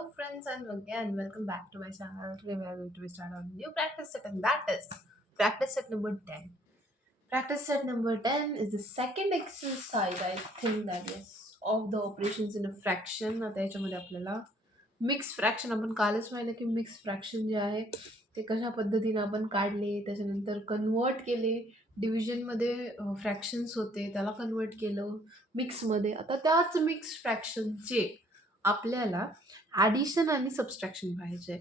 Hello friends and again welcome back to my channel. Today we are going to be starting on a new practice set and that is practice set number 10. Practice set number 10 is the second exercise I think that is of the operations in a fraction. आता याच्यामध्ये आपल्याला mix fraction आपण कालच पाहिलं की mix fraction जे आहे ते कशा पद्धतीनं आपण काढले त्याच्यानंतर कन्वर्ट केले डिव्हिजनमध्ये फ्रॅक्शन्स होते त्याला कन्वर्ट केलं मिक्समध्ये आता त्याच मिक्स फ्रॅक्शनचे आपल्याला ॲडिशन आणि सबस्ट्रॅक्शन पाहिजे.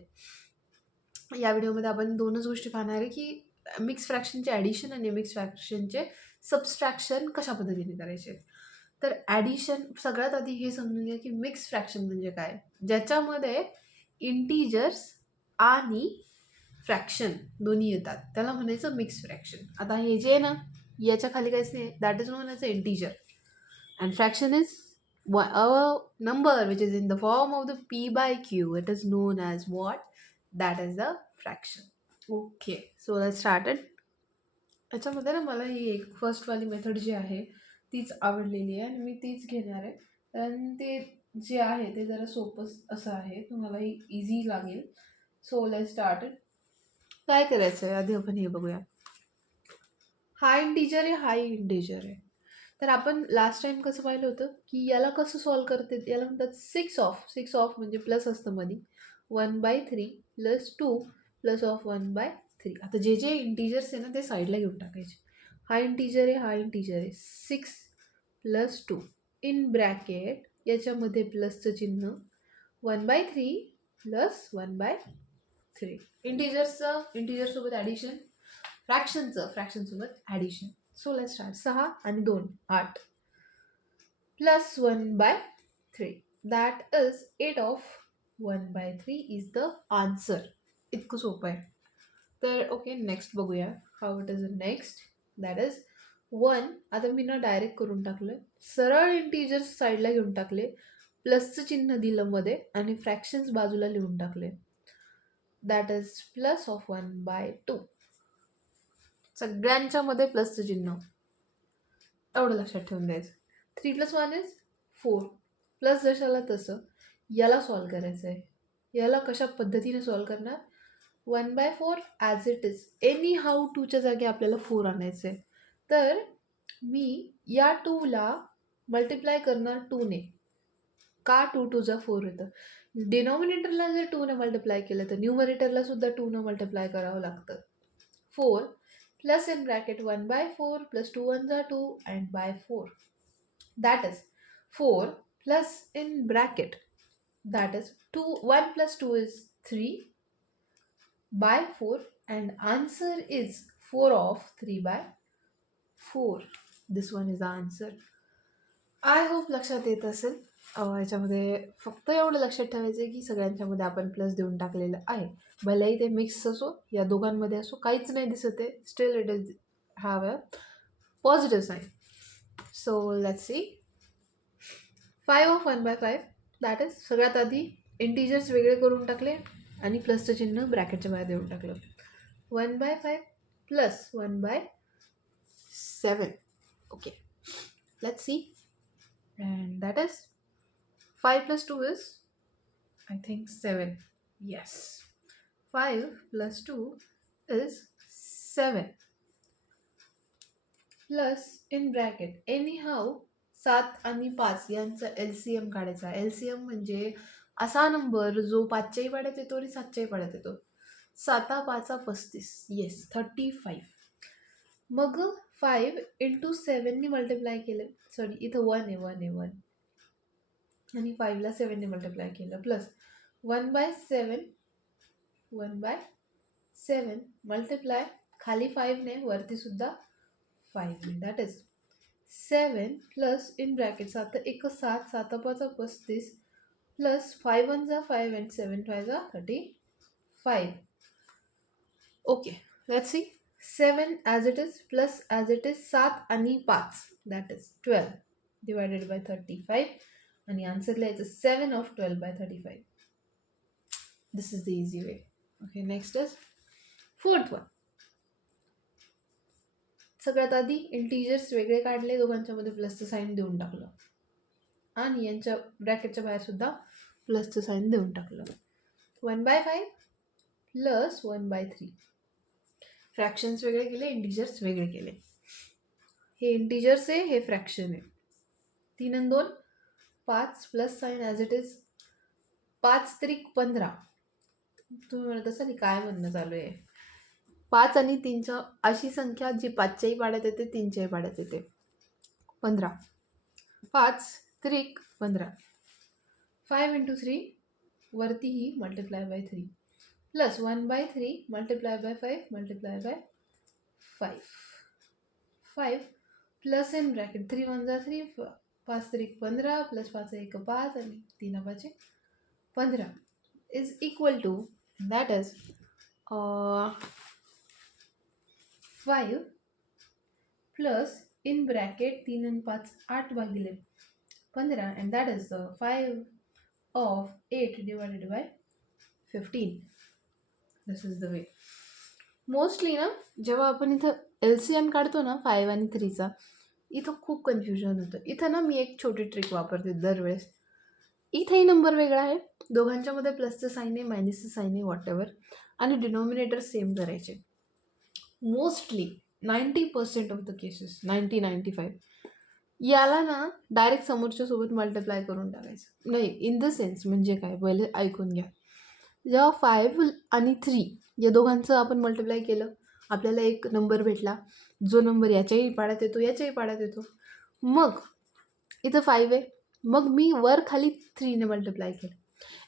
या व्हिडिओमध्ये आपण दोनच गोष्टी पाहणार आहे की मिक्स फ्रॅक्शनचे ॲडिशन आणि मिक्स फ्रॅक्शनचे सबस्ट्रॅक्शन कशा पद्धतीने करायचे. तर ॲडिशन सगळ्यात आधी हे समजून घ्या की मिक्स फ्रॅक्शन म्हणजे काय? ज्याच्यामध्ये इंटीजर्स आणि फ्रॅक्शन दोन्ही येतात. त्याला म्हणायचं मिक्स फ्रॅक्शन आता हे जे आहे ना याच्या खाली काहीच नाही that is known as a integer and fraction is a number which is in the form of the p by q it is known as what? That is the fraction. Okay. So let's start it. याच्यामध्ये ना मला ही एक फर्स्टवाली method जी आहे तीच आवडलेली आहे आणि मी तीच घेणार आहे. कारण ते जे आहे ते जरा सोपं असं आहे तुम्हाला इझी लागेल. सो लेट स्टार्ट इट काय करायचं आहे आधी आपण हे बघूया. हा इंटीजर आहे हा इंटीजर आहे. तर आपण लास्ट टाइम कसं पाहिलं होतं की याला कसं सॉल्व करते? याला म्हणतात सिक्स ऑफ सिक्स ऑफ म्हणजे प्लस असतं मनी one by three plus two plus of one by three आता जे जे इंटीजर्स आहे ना ते साईडला घेऊन टाकायचे. हा इंटीजर आहे हा इंटीजर आहे. Six plus two in bracket याच्यामध्ये प्लसचं चिन्ह. One by three plus one by three इंटीजर्सचं इंटीजरसोबत ॲडिशन फ्रॅक्शनचं फ्रॅक्शनसोबत ॲडिशन सो लेट स्टार्ट सहा आणि दोन आठ. Plus one by three that is eight of one by three is the answer इतकं सोपं आहे. तर ओके नेक्स्ट बघूया. How it is next that is one आता मी ना डायरेक्ट करून टाकलं सरळ इंटीजर्स साईडला घेऊन टाकले. प्लसचं चिन्ह दिलं मध्ये आणि फ्रॅक्शन्स बाजूला लिहून टाकले. That is plus of one by two सगळ्यांच्या मध्ये प्लसचं चिन्ह. एवढं लक्षात ठेवून द्यायचं. Three plus one is four plus जशाला तसं याला सॉल्व करायचं आहे याला कशा पद्धतीने सॉल्व करणार? One by four as it is anyhow टूच्या जागी आपल्याला फोर आणायचं आहे तर मी या टूला मल्टिप्लाय करणार टूने का टू टूचा फोर येतं? डिनॉमिनेटरला जर टूने मल्टिप्लाय केलं तर न्यूमरेटरला सुद्धा टूनं मल्टिप्लाय करावं लागतं. Four plus in bracket 1 by 4 plus 2 ones are 2 and by 4. That is 4 plus in bracket that is 2 1 plus 2 is 3 by 4 and answer is 4 of 3 by 4. This one is the answer. I hope Lakshat Etasil याच्यामध्ये फक्त एवढं लक्षात ठेवायचं आहे की सगळ्यांच्यामध्ये आपण plus देऊन टाकलेलं आहे. भलेही ते मिक्स असो या दोघांमध्ये असो काहीच नाही दिसत आहे. Still it is have a positive sign so let's see five of one by five that is सगळ्यात आधी इंटीजर्स वेगळे करून टाकले आणि प्लसचं चिन्ह ब्रॅकेटच्या बाहेर देऊन टाकलं. One by five plus one by seven okay let's see and that is 5 plus 2 is? I think 7 yes. 5 plus 2 is 7 plus in bracket anyhow सात आणि पाच यांचा एल सी एम काढायचा. एल सी एम म्हणजे असा नंबर जो पाचच्याही पाड्यात येतो आणि सातच्याही पाड्यात येतो. साता पाचा पस्तीस. येस थर्टी फाईव्ह मग फाईव्ह इंटू सेवननी मल्टिप्लाय केलं. सॉरी इथं वन आहे वन आहे वन आणि फाईव्हला सेवनने मल्टिप्लाय केलं. Plus one by seven one by seven multiply खाली फाईव्हने वरतीसुद्धा five that is seven plus in bracket सात एक सात सात पाचा पस्तीस प्लस फाईव्ह वन जा फाईव्ह अँड सेवन फाय जा thirty five okay let's see seven as it is plus as it is सात आणि पाच. That is twelve divided by thirty five आणि आन्सर लिहायचं seven of twelve by thirty five this is the easy way okay next is fourth one सगळ्यात आधी integers वेगळे काढले दोघांच्यामध्ये प्लसचं साईन देऊन टाकलं. आणि यांच्या ब्रॅकेटच्या बाहेर सुद्धा प्लसचं साईन देऊन टाकलं. One by five plus one by three fractions वेगळे केले इंटीजर्स वेगळे केले. हे इंटीजर्स आहे हे फ्रॅक्शन आहे. तीन आणि दोन पाच plus sign as it is पाच त्रिक पंधरा. तुम्ही म्हणत असाल काय म्हणणं चालू आहे? पाच आणि तीनच्या अशी संख्या जी पाचच्याही पाड्यात येते तीनच्याही पाड्यात येते. पंधरा. पाच त्रिक पंधरा. Five into three वरतीही multiply by three plus one by three multiply by five multiply by five five plus in bracket three one जा थ्री पाच तारीख पंधरा प्लस पाच एक पाच आणि तीन पाचे पंधरा. Is equal to that is five plus in bracket तीन आणि पाच आठ भागिले पंधरा and that is the five of eight divided by fifteen this is the way mostly ना जेव्हा आपण इथं एल सी एम काढतो ना फाईव्ह आणि थ्रीचा इथं खूप कन्फ्युजन होतं. इथं ना मी एक छोटी ट्रिक वापरते दरवेळेस. इथंही नंबर वेगळा आहे. दोघांच्यामध्ये प्लसचं साईन आहे मायनसचं साईन आहे वॉट आणि डिनॉमिनेटर सेम करायचे. Mostly ninety percent of the cases ninety ninety five याला ना डायरेक्ट समोरच्यासोबत मल्टिप्लाय करून टाकायचं. नाही इन द सेन्स म्हणजे काय? पहिले ऐकून घ्या. जेव्हा फायव्ह आणि थ्री या दोघांचं आपण मल्टिप्लाय केलं आपल्याला एक नंबर भेटला. जो नंबर याच्याही पाड्यात येतो याच्याही पाड्यात येतो. मग इथं फाईव्ह आहे. मग मी वर खाली थ्रीने मल्टिप्लाय केलं.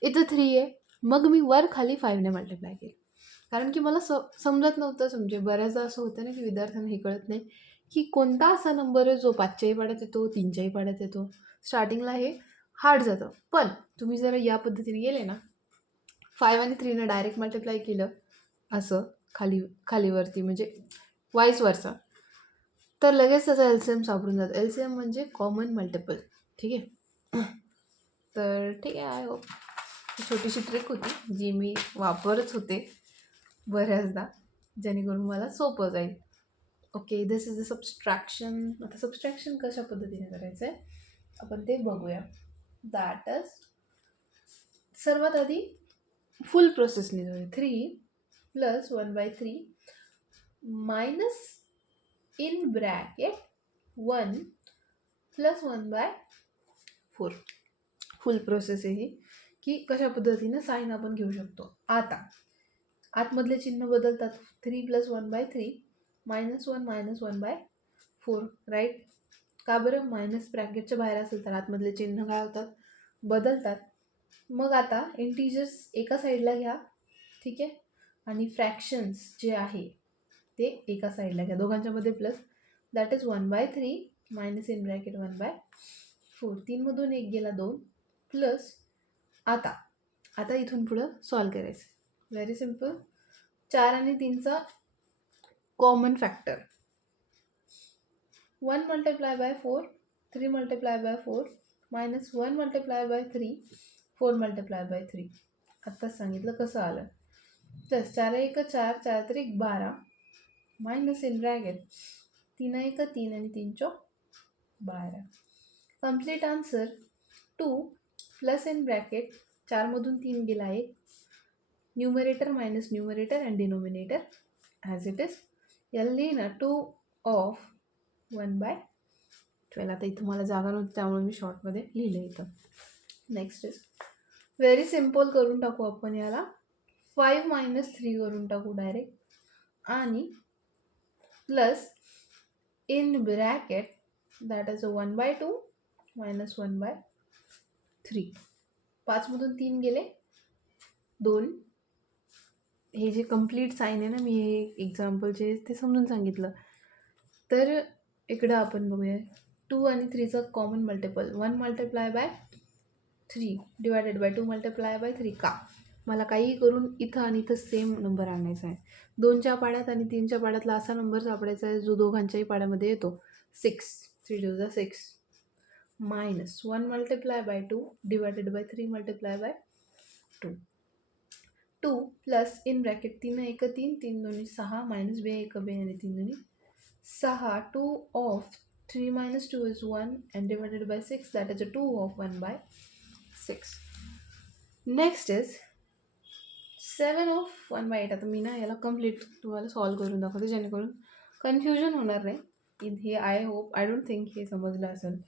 इथं थ्री आहे. मग मी वर खाली फाईव्हने मल्टिप्लाय केलं. कारण की मला स समजत नव्हतं समजे. बऱ्याचदा असं होतं ना की विद्यार्थ्यांना हे कळत नाही की कोणता असा नंबर आहे जो पाचच्याही पाड्यात येतो तीनच्याही पाड्यात येतो. स्टार्टिंगला हे हार्ड जातं. पण तुम्ही जर या पद्धतीने गेले ना फाईव्ह आणि थ्रीनं डायरेक्ट मल्टिप्लाय केलं असं खाली खालीवरती. म्हणजे वाईस वरचा तर लगेच त्याचा एल सी एम सापडून जातं. एल सी एम म्हणजे कॉमन मल्टिपल ठीक आहे? तर ठीक आहे आय होप छोटीशी ट्रिक होती जी मी वापरत होते बऱ्याचदा जेणेकरून मला सोपं जाईल. Okay this is a subtraction आता सबस्ट्रॅक्शन कशा पद्धतीने करायचं आहे आपण ते बघूया. दॅट इज सर्वात आधी फुल प्रोसेसने जाऊया. Three plus one by three minus in bracket one plus one by four full process आहे ही की कशा पद्धतीनं साईन आपण घेऊ शकतो. आता आतमधले चिन्ह बदलतात. Three plus one by three minus one minus one by four right का बरं? मायनस ब्रॅकेटच्या बाहेर असेल तर आतमधले चिन्ह काय होतात? बदलतात. मग आता इंटिजर्स एका साईडला घ्या ठीक आहे? आणि फ्रॅक्शन्स जे आहे ते एका साईडला घ्या. दोघांच्यामध्ये plus that is one by three minus in bracket one by four तीनमधून एक गेला दोन प्लस आता. आता इथून पुढं सॉल्व करायचं. व्हेरी सिंपल चार आणि तीनचा common factor one multiply by four three multiply by four minus one multiply by three four multiply by three आत्ताच सांगितलं कसं आलं? तर चार एक चार चार तर एक बारा. मायनस इन ब्रॅकेट तीन एक तीन आणि तीन चो बारा. Complete answer two plus in bracket चारमधून तीन गेला एक. Numerator minus numerator and denominator as it is याला लिहिणार two of one by twelve आता इथं मला जागा नव्हती त्यामुळे मी शॉर्टमध्ये लिहिलं इथं. नेक्स्ट इज व्हेरी सिंपल करून टाकू आपण याला. फाईव्ह मायनस थ्री करून टाकू डायरेक्ट आणि plus in bracket that is a one by two minus one by three पाचमधून तीन गेले. दोन. हे जे कंप्लीट साईन आहे ना मी हे एक्झाम्पलचे ते समजून सांगितलं. तर इकडं आपण बघूया. टू आणि थ्रीचं common multiple one multiply by three divided by two multiply by three का? मला काही करून इथं आणि इथं सेम नंबर आणायचा आहे. दोनच्या पाड्यात आणि तीनच्या पाड्यातला असा नंबर सापडायचा आहे जो दोघांच्याही पाड्यामध्ये येतो. सिक्स थ्री टू जा six. Minus one multiply by two divided by three multiply by two. Two plus in bracket तीन एक तीन तीन दोन्ही सहा मायनस बे एक बे आणि तीन दोन्ही सहा. Two of three minus two is one and divided by six that is a two of one by six. Next is seven of one by eight आता मी ना याला कंप्लीट तुम्हाला सॉल्व करून दाखवते जेणेकरून कन्फ्युजन होणार नाही. इन हे I hope I don't think हे समजलं असेल.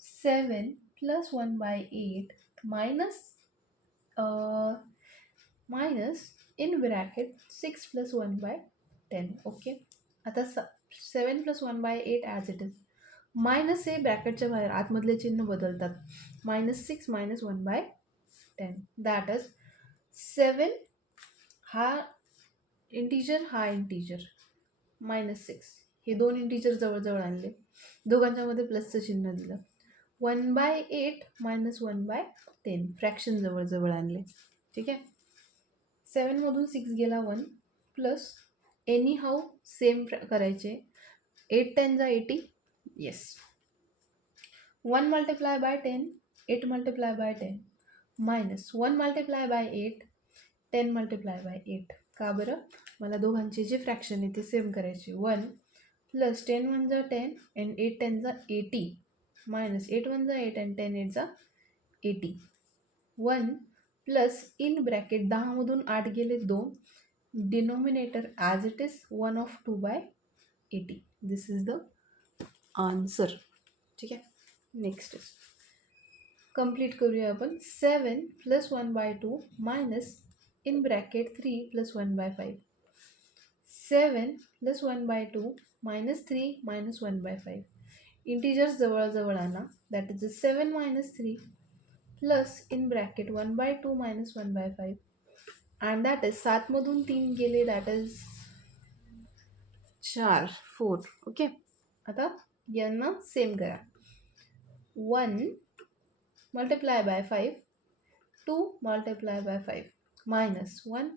Seven plus one by eight minus minus in bracket six plus one by ten okay आता स seven plus one by eight as it is minus हे ब्रॅकेटच्या बाहेर आतमधले चिन्ह बदलतात. Minus six minus one by ten that is seven हा integer हा इंटीजर मायनस सिक्स हे दोन इंटीजर जवळजवळ आणले. दोघांच्यामध्ये प्लसचं चिन्ह दिलं. One by eight minus one by ten fraction जवळजवळ आणले. ठीक आहे? सेवनमधून सिक्स गेला one plus anyhow same करायचे. एट टेन जा eighty yes one multiply by ten eight multiply by ten minus one multiply by eight ten multiply by eight. का बरं? मला दोघांचे जे फ्रॅक्शन आहे ती सेम करायची. वन प्लस टेन वन जा टेन अँड एट टेन जा एटी. मायनस एट वन जा एट अँड टेन एट जा eighty. One plus in bracket दहामधून आठ गेले दोन. Denominator as it is one of two by eighty this is the answer ठीक आहे? Next is complete करूया आपण. Seven plus one by two minus in bracket three plus one by five seven plus one by two minus three minus one by five integers जवळजवळ आणा. That is seven minus three plus in bracket one by two minus one by five and that is सातमधून तीन गेले that is चार four okay आता यांना same करा. One multiply by five two multiply by five minus one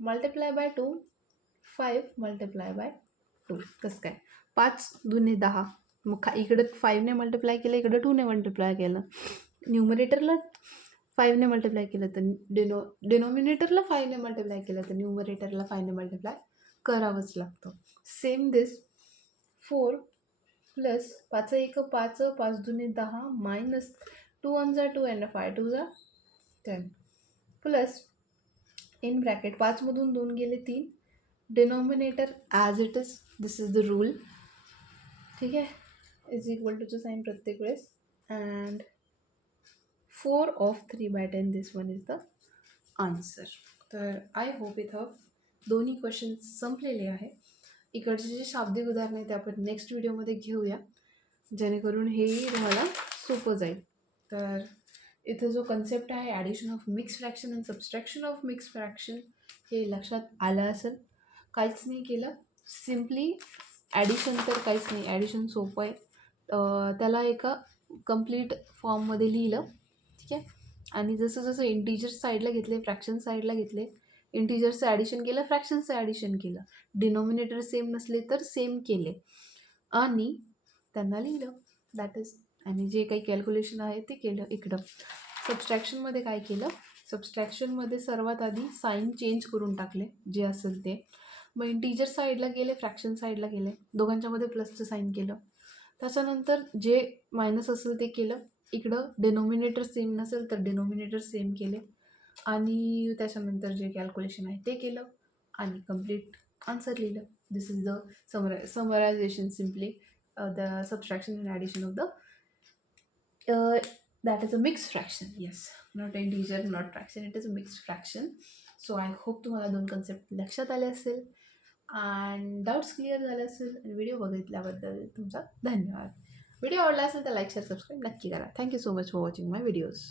multiply by two five multiply by two कसं काय? पाच दुने दहा. मग खा इकडं फाईव्हने मल्टिप्लाय केलं इकडं टूने मल्टिप्लाय केलं. न्यूमरेटरला फाईव्हने मल्टिप्लाय केलं तर डिनो डिनॉमिनेटरला फाईव्हने मल्टिप्लाय केलं तर न्यूमरेटरला फाईव्हने मल्टिप्लाय करावंच लागतं. सेम दिस फोर प्लस पाच एक पाच पाच दुने दहा मायनस टू वन जा टू अँड फाय टू जा टेन प्लस इन ब्रॅकेट पाचमधून दोन गेले तीन. Denominator as it is this is the rule ठीक आहे? इज इक्वल टूचं साईन प्रत्येक वेळेस. And four of three by ten this one is the answer तर आय होप इथं दोन्ही क्वेश्चन संपलेले आहे. इकडचे जे शाब्दिक उदाहरण आहे ते आपण नेक्स्ट व्हिडिओमध्ये घेऊया. जेणेकरून हेही तुम्हाला सोपं जाईल. तर इथं जो कन्सेप्ट आहे addition of mix fraction and subtraction of mix fraction हे लक्षात आलं असेल. काहीच नाही केलं. सिम्पली ॲडिशन तर काहीच नाही. ॲडिशन सोपं आहे. त्याला एका कंप्लीट फॉर्ममध्ये लिहिलं. ठीक आहे? आणि जसं जसं इंटीजर साईडला घेतले फ्रॅक्शन साईडला घेतले इंटीजरचं ॲडिशन केलं फ्रॅक्शनचं ॲडिशन केलं. डिनॉमिनेटर सेम नसले तर सेम केले. आणि त्यांना लिहिलं. दॅट इज आणि जे काही कॅल्क्युलेशन आहे ते केलं इकडं. सबस्ट्रॅक्शनमध्ये काय केलं? सबस्ट्रॅक्शनमध्ये सर्वात आधी साईन चेंज करून टाकले जे असेल ते. मग इंटीजर साईडला गेले फ्रॅक्शन साईडला गेले. दोघांच्यामध्ये प्लसचं साईन केलं. त्याच्यानंतर जे मायनस असेल ते केलं. इकडं डेनोमिनेटर सेम नसेल तर डेनोमिनेटर सेम केले. आणि त्याच्यानंतर जे कॅल्क्युलेशन आहे ते केलं. आणि कंप्लीट आन्सर लिहिलं. This is the Samra summarization simply the subtraction and addition of the that is a mix fraction yes not integer not fraction it is a mix fraction so I hope तुम्हाला दोन concept लक्षात आले असेल. And doubts clear झाले असेल. आणि video बघितल्याबद्दल तुमचा धन्यवाद. व्हिडिओ आवडला असेल तर लाईक शेअर सबस्क्राईब नक्की करा. Thank you so much for watching my videos